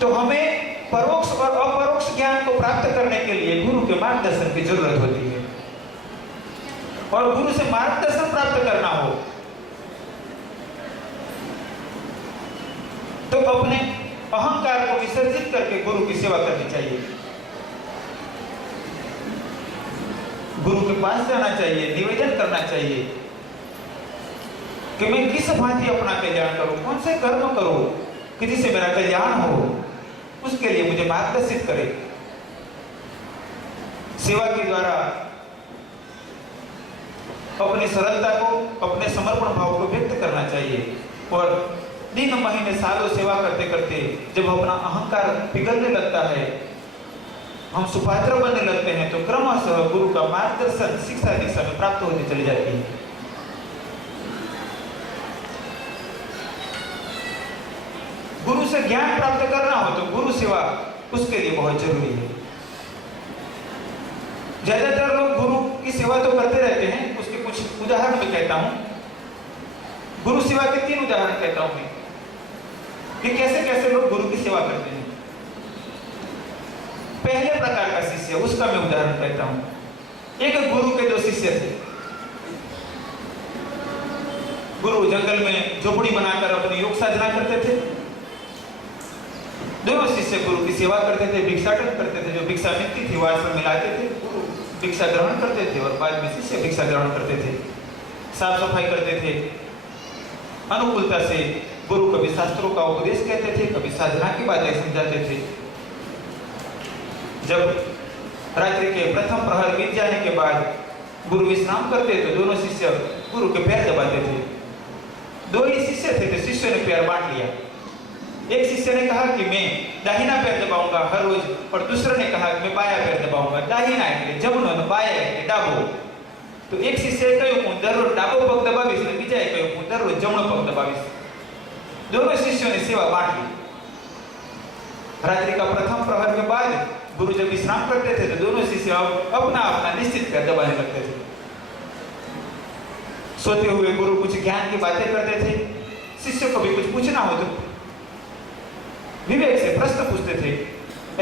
तो हमें परोक्ष और अपरोक्ष ज्ञान को प्राप्त करने के लिए गुरु के मार्गदर्शन की जरूरत होती है। और गुरु से मार्गदर्शन प्राप्त करना हो तो अपने अहंकार को विसर्जित करके गुरु की सेवा करनी चाहिए। गुरु के पास जाना चाहिए, निवेदन करना चाहिए कि मैं किस भांति अपना कल्याण करूं, कौन से कर्म करूं कि जिससे मेरा कल्याण हो, उसके लिए मुझे मार्गदर्शित करे। सेवा के द्वारा अपनी सरलता को, अपने समर्पण भाव को व्यक्त करना चाहिए। और दिन महीने सालों सेवा करते करते जब अपना अहंकार पिघलने लगता है, हम सुपात्र बनने लगते हैं, तो क्रमशः गुरु का मार्गदर्शन शिक्षा दीक्षा में प्राप्त होती चली जाती है। गुरु से ज्ञान प्राप्त करना हो तो गुरु सेवा उसके लिए बहुत जरूरी है। ज्यादातर लोग गुरु की सेवा तो करते रहते हैं, उसके कुछ उदाहरण मैं कहता हूं। गुरु सेवा के 3 उदाहरण कहता हूं मैं कि कैसे कैसे लोग गुरु की सेवा करते हैं। पहले प्रकार का शिष्य, उसका मैं उदाहरण कहता हूं। एक गुरु के 2 शिष्य थे। गुरु जंगल में झोपड़ी बनाकर अपनी योग साधना करते थे। दोनों शिष्य गुरु की सेवा करते थे, भिक्षाटन करते थे। जो भिक्षा मिलती थी वो आश्रम में लाते थे, गुरु भिक्षा ग्रहण करते थे और बाद में शिष्य भिक्षा ग्रहण करते थे। साफ सफाई करते थे। अनुकूलता से गुरु कभी शास्त्रों का उपदेश कहते थे, कभी साधना की बातें समझाते थे। जब रात्रि के प्रथम प्रहर बीत जाने के बाद गुरु विश्राम करते तो दोनों शिष्य गुरु के पैर दबाते थे। 2 ही शिष्य थे तो शिष्य ने पैर बांट लिया। एक शिष्य ने कहा कि मैं दाहिना पैर दबाऊंगा हर रोज, और दूसरे ने कहा कि मैं बाया पैर दबाऊंगा। दाहिना એટલે જમણો અને બાયા એટલે ડાબો। તો એક શિષ્યએ કહ્યું હું દરરોજ ડાબો પગ દબાવીશ અને બીજાએ કહ્યું હું દરરોજ જમણો પગ દબાવીશ। दोनों शिष्यों ने सेवा बांट ली। रात्रि का प्रथम प्रहर के बाद गुरु जब विश्राम करते थे तो दोनों शिष्य अपना अपना निश्चित पैर दबाने लगते थे। सोते हुए गुरु कुछ ज्ञान की बातें करते थे। शिष्य को भी कुछ पूछना हो तो विवेक से प्रश्न पूछते थे।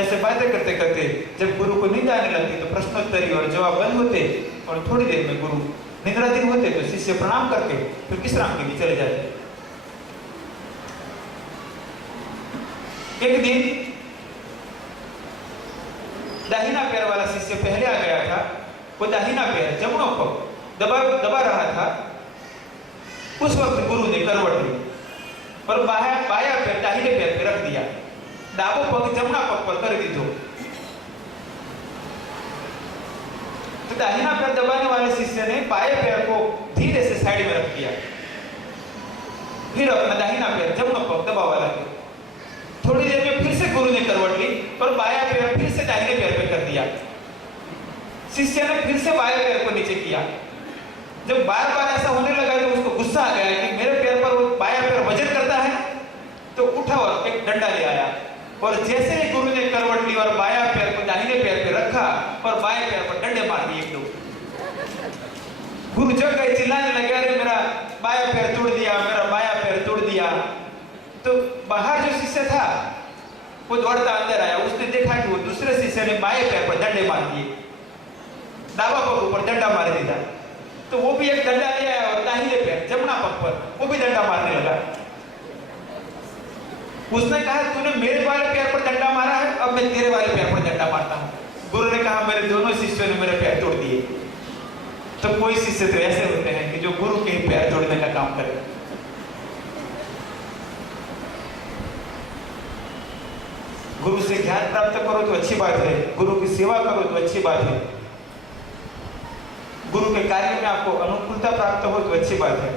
ऐसे बातें करते करते जब गुरु को नींद आने लगती तो प्रश्नोत्तरी और जवाब बंद होते और थोड़ी देर में गुरु निद्राधीन होते तो शिष्य प्रणाम करके फिर विश्राम के लिए चले जाते। एक दिन दाहिना पैर वाला शिष्य पहले आ गया था। वो दाहिना पैर जमणो पग दबा रहा था। उस वक्त गुरु ने करवट ली और बाया पैर दाहिने पैर पे रख दिया। डाबो पग जमणा पग पर कर दीधो। तो दाहिना पैर दबाने वाले शिष्य ने बाएं पैर को धीरे से साइड में रख दिया। फिर अपना दाहिना पैर जमणो पग दबावा लगे। थोड़ी देर में फिर से गुरु ने करवट ली और बाया पैर फिर से दाहिने पैर पे कर दिया। शिष्य ने फिर से बाएं पैर को नीचे किया। जब बार बार ऐसा होने लगा तो उसको गुस्सा आ गया कि मेरे पैर पर वो बाया पैर वजन करता है। तो उठा और एक डंडा ले आया और जैसे ही गुरु ने करवट ली और बाया पैर को दाहिने पैर पे रखा और बाएं पैर पर डंडे मार दिए 1-2। गुरु जग गए, चिल्लाने लगे, अरे मेरा बाया पैर तोड़ दिया, मेरा बाया पैर तोड़ दिया। तो बाहर जो शिष्य था वो दौड़ता अंदर आया। उसने देखा कि वो दूसरे शिष्य ने बाएं पैर पर डंडे मार दिए, दावा पग ऊपर डंडा मार दिया। तो वो भी एक डंडा ले आया और दाहिने पैर जमना पग पर वो भी डंडा मारने लगा। उसने कहा तूने मेरे वाले पैर पर डंडा मारा है, अब मैं तेरे वाले पैर पर डंडा मारता हूं। गुरु ने कहा मेरे दोनों शिष्यों ने मेरे पैर तोड़ दिए। तो कोई शिष्य तो ऐसे होते हैं कि जो गुरु के पैर तोड़ने का काम करे। गुरु से ज्ञान प्राप्त करो तो अच्छी बात है, गुरु की सेवा करो तो अच्छी बात है, गुरु के कार्य में आपको अनुकूलता प्राप्त हो तो अच्छी बात है।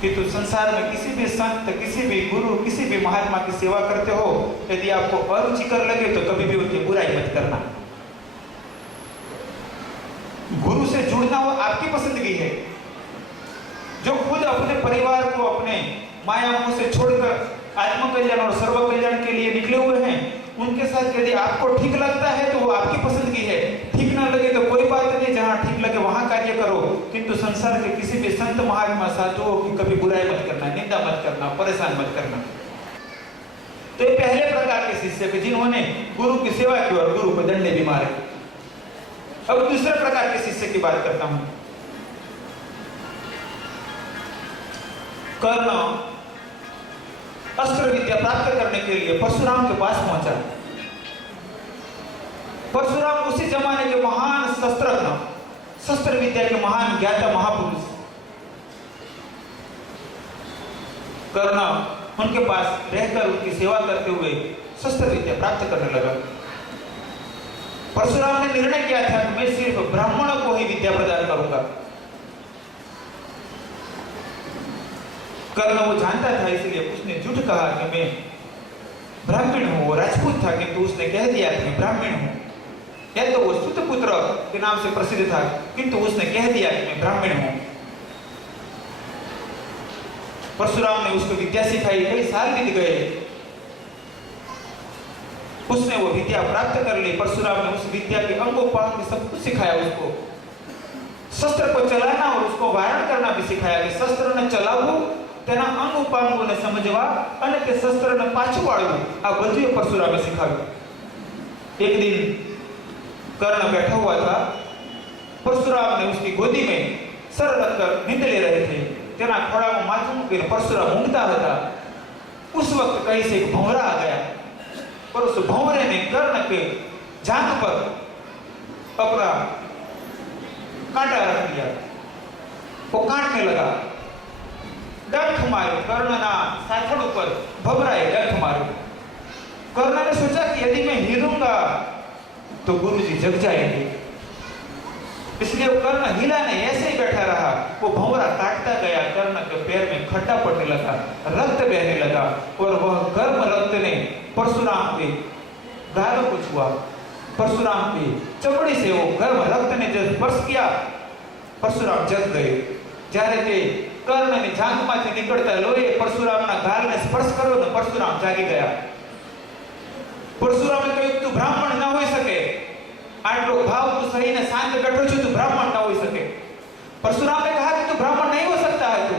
किंतु संसार में किसी भी संत, किसी भी गुरु, किसी भी महात्मा की सेवा करते हो, यदि आपको अरुचिकर लगे तो कभी भी उनकी बुराई मत करना। गुरु से जुड़ना वो आपकी पसंदगी है। जो खुद अपने परिवार को अपने माया मोह से छोड़कर आत्म कल्याण और सर्व कल्याण के लिए निकले हुए हैं, उनके साथ यदि आपको ठीक लगता है तो वो आपकी पसंदगी है। ठीक ना लगे तो कोई बात नहीं, जहां ठीक लगे वहां कार्य करो। किंतु संसार के किसी भी संत महात्मा साधुओं की कभी बुराई मत करना, निंदा मत करना, परेशान मत करना। तो ये पहले प्रकार के शिष्य थे जिन्होंने गुरु की सेवा की और गुरु को डंडे भी मारे। अब दूसरे प्रकार के शिष्य की बात करता हूं। कर्ण अस्त्र विद्या प्राप्त करने के लिए परशुराम के पास पहुंचा। परशुराम उसी जमाने के महान शस्त्रज्ञ, शस्त्र विद्या के महान ज्ञाता महापुरुष। कर्ण उनके पास रहकर उनकी सेवा करते हुए शस्त्र विद्या प्राप्त करने लगा। परशुराम ने निर्णय किया था कि मैं सिर्फ ब्राह्मणों को ही विद्या प्रदान करूंगा। कर्ण वो जानता था, इसलिए उसने झूठ कहा कि मैं ब्राह्मण हूं। वो राजपूत था, किंतु उसने कह दिया कि मैं ब्राह्मण हूं। या तो वो सुतपुत्र के नाम से प्रसिद्ध था, किंतु उसने कह दिया कि मैं ब्राह्मण हूं। परशुराम ने उसको विद्या सिखाई, कई साल बीत गए, उसने वो विद्या प्राप्त कर ली। परशुराम ने उस विद्या के अंगोपांग सब कुछ सिखाया उसको। शस्त्र को चलाना और उसको वारण करना भी सिखाया कि शस्त्र ने चलावू तेना अंगोपांगो ने समझवा અને તે શસ્ત્રને પાછું વાળવું, આ બધું પરશુરામે सिखाવ્યું। एक दिन कर्ण बैठा हुआ था, परशुराम ने उसकी गोदी में सर रखकर नींद ले रहे थे। तेना खोड़ाમાં माથું મૂકીને परशुराम ઊંઘતા હતા। उस वक्त कहीं से एक भंवरा आ गया, पर उस भंवरे ने कर्ण के जांघ पर अपना कांटा रख दिया। वो काटने लगा, डंक मारो, कर्णना साथड़ ऊपर भवराए डंक मारो। कर्ण ने सोचा कि यदि मैं हिलूंगा तो गुरुजी जग जाएंगे, इसलिए वो कर्ण हिला नहीं, ऐसे ही बैठा रहा। वो भंवरा काटता गया, कर्ण के पैर में खट्टा पड़ने लगा, रक्त बहने लगा और वह गर्म रक्त ने परशुराम के गालों को छुआ। परशुराम की चमड़ी से वो गर्म रक्त ने जब स्पर्श किया, परशुराम जग गए। જ્યારે તે કર્ણની જાંઘમાંથી નીકળતા લોહી પરશુરામના ગાલને સ્પર્શ કર્યો ને પરશુરામ જાગી ગયા। પરશુરામે કહ્યું તું બ્રાહ્મણ ન હોઈ શકે, આટલો ભાવ તું સહીને શાંત બેઠો છો, તું બ્રાહ્મણ ન હોઈ શકે। परशुराम ने कहा कि तू ब्राह्मण नहीं हो सकता है तू।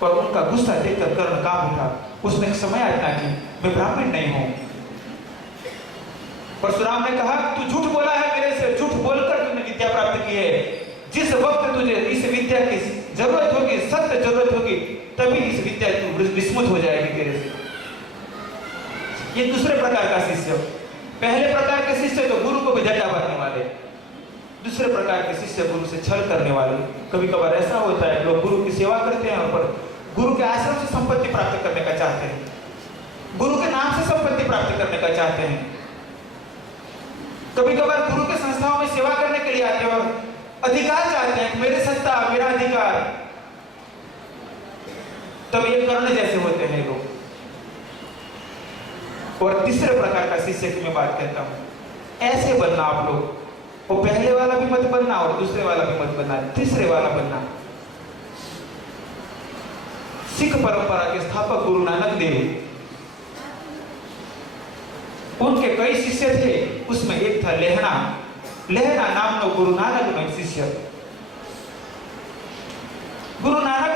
पर उनका गुस्सा देखकर कर्ण कांप उठा। उसने समय याचना की, मैं ब्राह्मण नहीं हूं। परशुराम ने कहा तू झूठ बोला है मेरे से, झूठ बोलकर तूने विद्या प्राप्त की है। जिस वक्त तुझे इस विद्या की जरूरत होगी, सख्त जरूरत होगी, तभी इस विद्या तू विस्मृत हो जाएगी तेरे से। ये दूसरे प्रकार का शिष्य। पहले प्रकार के शिष्य तो गुरु को भी झंडा भरने वाले, दूसरे प्रकार के शिष्य गुरु से छल करने वाले। कभी कभार ऐसा होता है लोग गुरु की सेवा करते हैं और गुरु के आश्रम से संपत्ति प्राप्त करने का चाहते हैं, गुरु के नाम से संपत्ति प्राप्त करने का चाहते हैं। कभी कभार गुरु के संस्थाओं में सेवा करने के लिए आते हैं और अधिकार चाहते हैं, मेरे सत्ता मेरा अधिकार। तब ये कर्ण जैसे होते हैं लोग। और तीसरे प्रकार का शिष्य की मैं बात कहता हूं, ऐसे बनना आप लोग। वो पहले वाला भी मत बनना और दूसरे वाला भी मत बनना, तीसरे वाला बनना। सिख परंपरा के स्थापक गुरु नानक देव, उनके कई शिष्य थे, उसमें एक था लेहना। लेहना नाम नो गुरु नानक नो शिष्य। गुरु नानक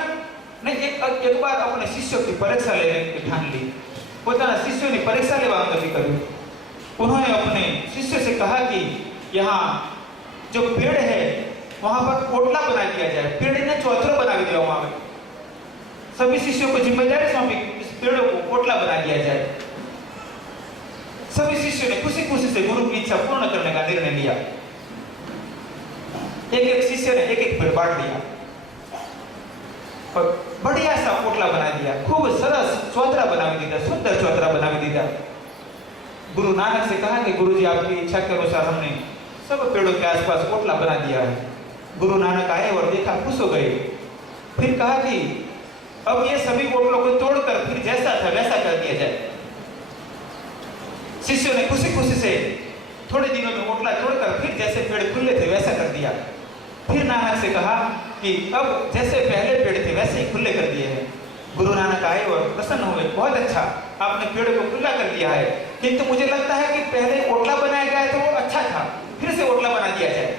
ने एक बार अपने शिष्यों की परीक्षा लेने की ठान ली। પોતાના શિષ્યોની પરીક્ષા લેવા અંગત કર્યું। उन्होंने अपने शिष्य से कहा कि यहाँ जो पेड़ है वहां पर कोटला बना दिया जाए, पेड़ ने चौथरा बना दिया। वहां में सभी शिष्यों को जिम्मेदारी सौंपी, इस पेड़ों को कोटला बना दिया जाए। सभी शिष्यों ने खुशी खुशी से गुरु की इच्छा पूर्ण करने का निर्णय लिया। एक एक शिष्य ने एक एक पेड़ बांट दिया और बढ़िया सा कोटला बना दिया, खूब सरस चौतरा बना दिया, सुंदर चौतरा बना दिया। गुरु नानक से कहा कि गुरुजी आपकी इच्छा के अनुसार हमने सब पेड़ों के आसपास कोटला बना दिया है। गुरु नानक आए और देखा, खुश हो गए। फिर कहा कि अब ये सभी कोटलों को तोड़कर फिर जैसा था वैसा कर दिया जाए। शिष्यों ने खुशी खुशी से थोड़े दिनों में कोटला तोड़कर फिर जैसे पेड़ खुले थे वैसा कर दिया। फिर नानक से कहा कि अब जैसे पहले पेड़ थे वैसे ही खुले कर दिए हैं। गुरु नानक आए और प्रसन्न हुए, बहुत अच्छा आपने पेड़ को खुला कर दिया है, किंतु मुझे लगता है कि पहले ओटला बनाया गया तो वो अच्छा था, फिर से ओटला बना दिया जाए।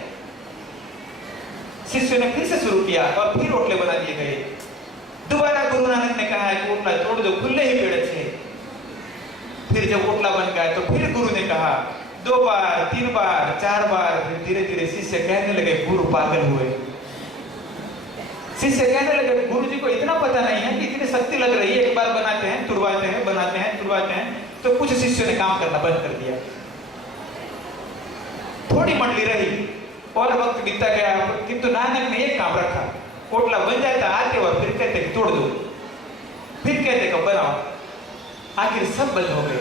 शिष्य ने फिर से शुरू किया और फिर ओटले बना दिए गए। दोबारा गुरु नानक ने कहा है कि ओटला तोड़ दो, खुले ही पेड़ अच्छे। फिर जब ओटला बन गया तो फिर गुरु ने कहा 2 बार 3 बार 4 बार। फिर धीरे धीरे शिष्य कहने लगे गुरु पागल हुए। शिष्य कहने लगे गुरु जी को इतना पता नहीं है कि इतनी शक्ति लग रही है, एक बार बनाते हैं तुड़वाते हैं, बनाते हैं तुड़वाते हैं। तो कुछ शिष्यों ने काम करना बंद कर दिया। थोड़ी मंडली रही और वक्त बीतता गया, किंतु नानक ने एक काम रखा, ओटला बन जाता आते और फिर कहते तोड़ दो, फिर कहते कब बनाओ। आखिर सब बंद हो गए,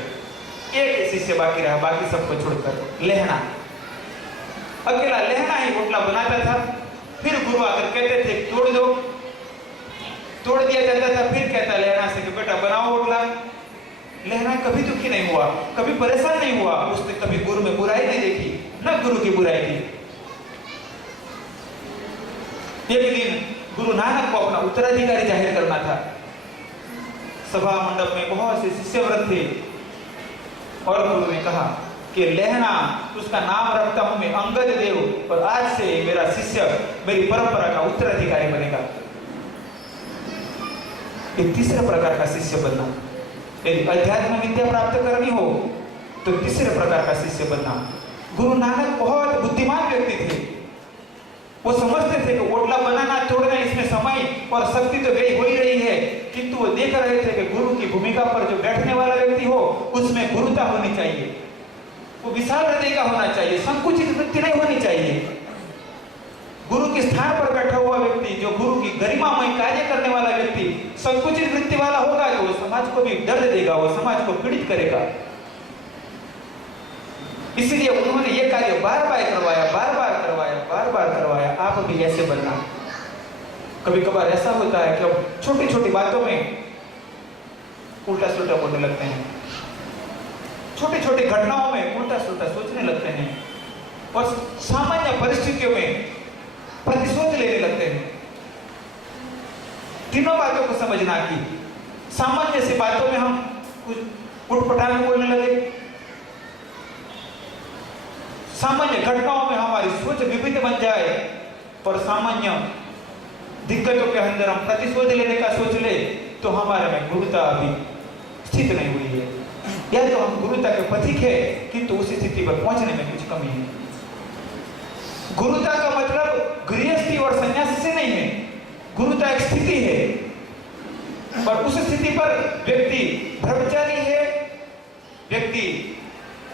एक शिष्य बाकी रहा, बाकी सबको छोड़कर लहना, अकेला लहना ही ओटला बनाता था। फिर गुरु आकर कहते थे तोड़ दो, तोड़ दिया जाता था। फिर कहता लहना से कि बेटा बनाओ ओटला। लहना कभी दुखी नहीं हुआ, कभी परेशान नहीं हुआ, उसने कभी गुरु में बुराई नहीं देखी, न गुरु की बुराई की। एक दिन गुरु नानक को अपना उत्तराधिकारी जाहिर करना था। सभा मंडप में बहुत से शिष्यव्रत थे और गुरु ने कहा कि लहना उसका नाम रखता हूं मैं अंगद देव, और आज से मेरा शिष्य मेरी परंपरा का उत्तराधिकारी बनेगा। एक तीसरे प्रकार का शिष्य बनना, यदि अध्यात्म विद्या प्राप्त करनी हो तो तीसरे प्रकार का शिष्य बनना। गुरु नानक बहुत बुद्धिमान व्यक्ति थे। वो समझते थे कि ओटला बनाना तोड़ना इसमें समय और शक्ति तो व्यय हो ही रही है, किंतु वो देख रहे थे कि गुरु की भूमिका पर जो बैठने वाला व्यक्ति हो उसमें गुरुता होनी चाहिए, वो विशाल हृदय का होना चाहिए, संकुचित वृत्ति नहीं होनी चाहिए। गुरु के स्थान पर बैठा हुआ व्यक्ति, जो गुरु की गरिमामय कार्य करने वाला व्यक्ति संकुचित वृत्ति वाला होगा तो वो समाज को भी दर्द देगा, वो समाज को पीड़ित करेगा। इसलिए उन्होंने ये कार्य बार बार करवाया, बार बार करवाया, बार बार करवाया। आप भी ऐसे बनना। कभी कभार ऐसा होता है कि अब छोटी छोटी बातों में उल्टा सुल्टा बोलने लगते हैं, छोटी छोटी घटनाओं में उल्टा सुल्टा सोचने लगते हैं और सामान्य परिस्थितियों में प्रतिशोध लेने लगते हैं। तीनों बातों को समझना कि सामान्य सी बातों में हम कुछ उठपटांग बोलने लगे, सामान्य घटनाओं में हमारी सोच विभिन्न बन जाए और सामान्य दिक्कतों के अंदर हम प्रतिशोध लेने का सोच ले तो हमारे में गुरुता अभी स्थित नहीं हुई है, या तो हम गुरुता के पथिक है किंतु उस स्थिति पर पहुंचने में कुछ कमी है। गुरुता का मतलब गृहस्थी और सन्यासी से नहीं है, गुरुता एक स्थिति है और उस स्थिति पर व्यक्ति ब्रह्मचारी है, व्यक्ति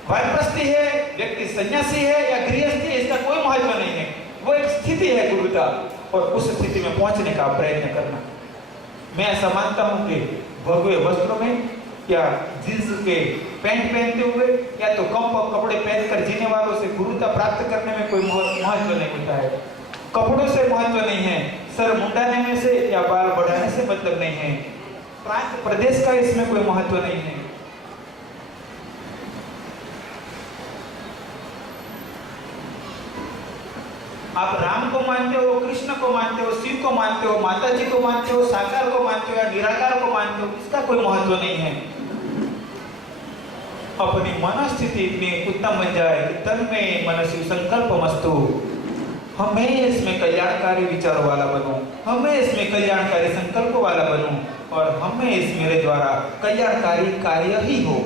वानप्रस्थी है, व्यक्ति सन्यासी है या गृहस्थी है, इसका कोई महत्व नहीं है। वो एक स्थिति है गुरुता, और उस स्थिति में पहुंचने का प्रयत्न करना। मैं ऐसा मानता हूं कि भगवे वस्त्रों में या जींस के पैंट पहनते हुए या तो कम कपड़े पहनकर जीने वालों से गुरुता प्राप्त करने में कोई महत्व नहीं होता है। कपड़ों से महत्व नहीं है, सर मुंडाने में से या बाल बढ़ाने से मतलब नहीं है, प्रांत प्रदेश का इसमें कोई महत्व नहीं है। आप राम को मानते हो, कृष्ण को मानते हो, शिव को मानते हो, माता जी को मानते हो, साकार को मानते हो या निराकार को मानते हो, इसका कोई महत्व नहीं है। अपनी मनस्थिति इतनी उत्तम बन जाए कि तन में मनसी संकल्पमस्तु, हमें इसमें कल्याणकारी विचारों वाला बनूं, हमें इसमें कल्याणकारी संकल्प वाला बनूं और हमें इस मेरे द्वारा कल्याणकारी कार्य ही हो।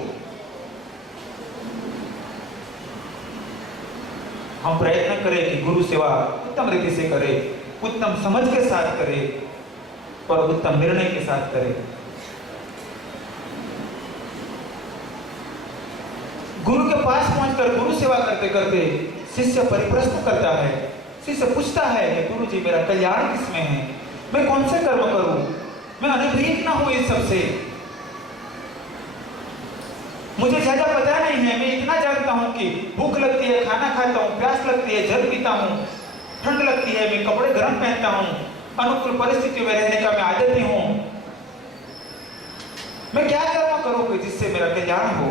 हम प्रयत्न करें कि गुरु सेवा उत्तम रीति से करें, उत्तम समझ के साथ करें और उत्तम निर्णय के साथ करें। गुरु के पास पहुंचकर गुरु सेवा करते करते शिष्य परिप्रश्न करता है, शिष्य पूछता है कि गुरु जी मेरा कल्याण किसमें है, मैं कौन से कर्म करूं, मैं अनभिज्ञ ना हूं इस सबसे, मुझे ज्यादा पता नहीं है। मैं इतना जानता हूं कि भूख लगती है खाना खाता हूं, प्यास लगती है जल पीता हूं, ठंड लगती है मैं कपड़े गर्म पहनता हूं, अनुकूल परिस्थिति में रहने का मैं आदती हूं। मैं क्या कर्म करूं जिससे मेरा कल्याण हो,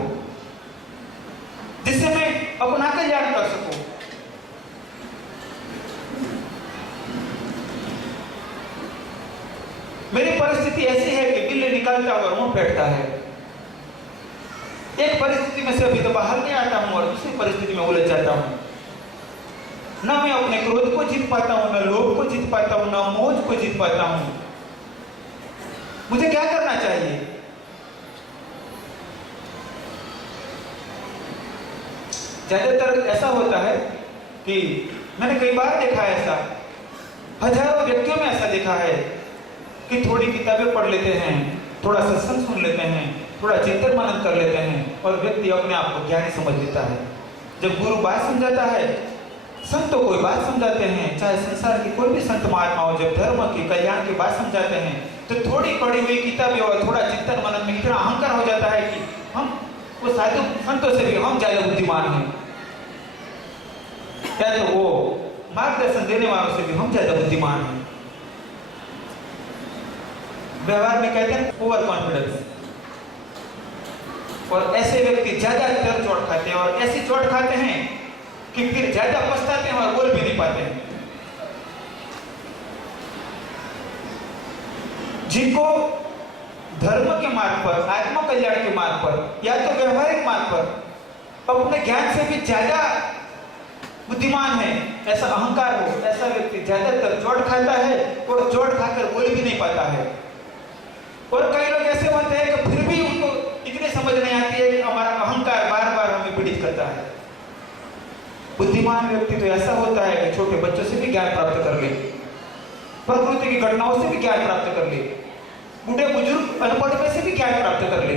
जिससे मैं अपना कल्याण कर सकूं। मेरी परिस्थिति ऐसी है कि बिल्ली निकलता और मुंह बैठता है। एक परिस्थिति में से अभी तो बाहर नहीं आता हूं और दूसरी परिस्थिति में उलझ जाता हूं। न मैं अपने क्रोध को जीत पाता हूं, न लोभ को जीत पाता हूं, न मोह को जीत पाता हूं। मुझे क्या करना चाहिए? ज्यादातर ऐसा होता है कि मैंने कई बार देखा है ऐसा, हजारों व्यक्तियों में ऐसा देखा है कि थोड़ी किताबें पढ़ लेते हैं, थोड़ा सत्संग सुन लेते हैं, थोड़ा चिंतन मनन कर लेते हैं और व्यक्ति अपने आप को ज्ञानी समझ लेता है। जब गुरु बात समझाता है, संत तो कोई बात समझाते हैं, चाहे संसार की कोई भी संत महात्मा हो, जब धर्म की कल्याण की बात समझाते हैं तो थोड़ी पढ़ी हुई किताबें और थोड़ा चिंतन मनन में इतना अहंकार हो जाता है कि हम वो साधु संतों से भी हम ज्यादा बुद्धिमान हैं, या तो वो मार्गदर्शन देने वालों से भी हम ज्यादा बुद्धिमान हैं। व्यवहार में कहते हैं ओवर कॉन्फिडेंस। और ऐसे व्यक्ति ज्यादातर चोट खाते हैं और ऐसी चोट खाते हैं कि फिर ज्यादा पछताते हैं और बोल भी नहीं पाते हैं। जिनको धर्म के मार्ग पर, आत्म कल्याण के मार्ग पर या तो व्यवहारिक मार्ग पर अपने ज्ञान से भी ज्यादा बुद्धिमान है, ऐसा अहंकार हो, ऐसा व्यक्ति ज्यादातर चोट खाता है और चोट खाकर बोल भी नहीं पाता है। और कई लोग ऐसे होते हैं कि फिर भी उनको इतनी समझ नहीं आती है कि हमारा अहंकार बार बार हमें पीड़ित करता है। बुद्धिमान व्यक्ति तो ऐसा होता है कि छोटे बच्चों से भी ज्ञान प्राप्त कर ले, प्रकृति की घटनाओं से भी ज्ञान प्राप्त कर ले, बूढ़े बुजुर्ग अनपढ़ में से भी ज्ञान प्राप्त कर ले।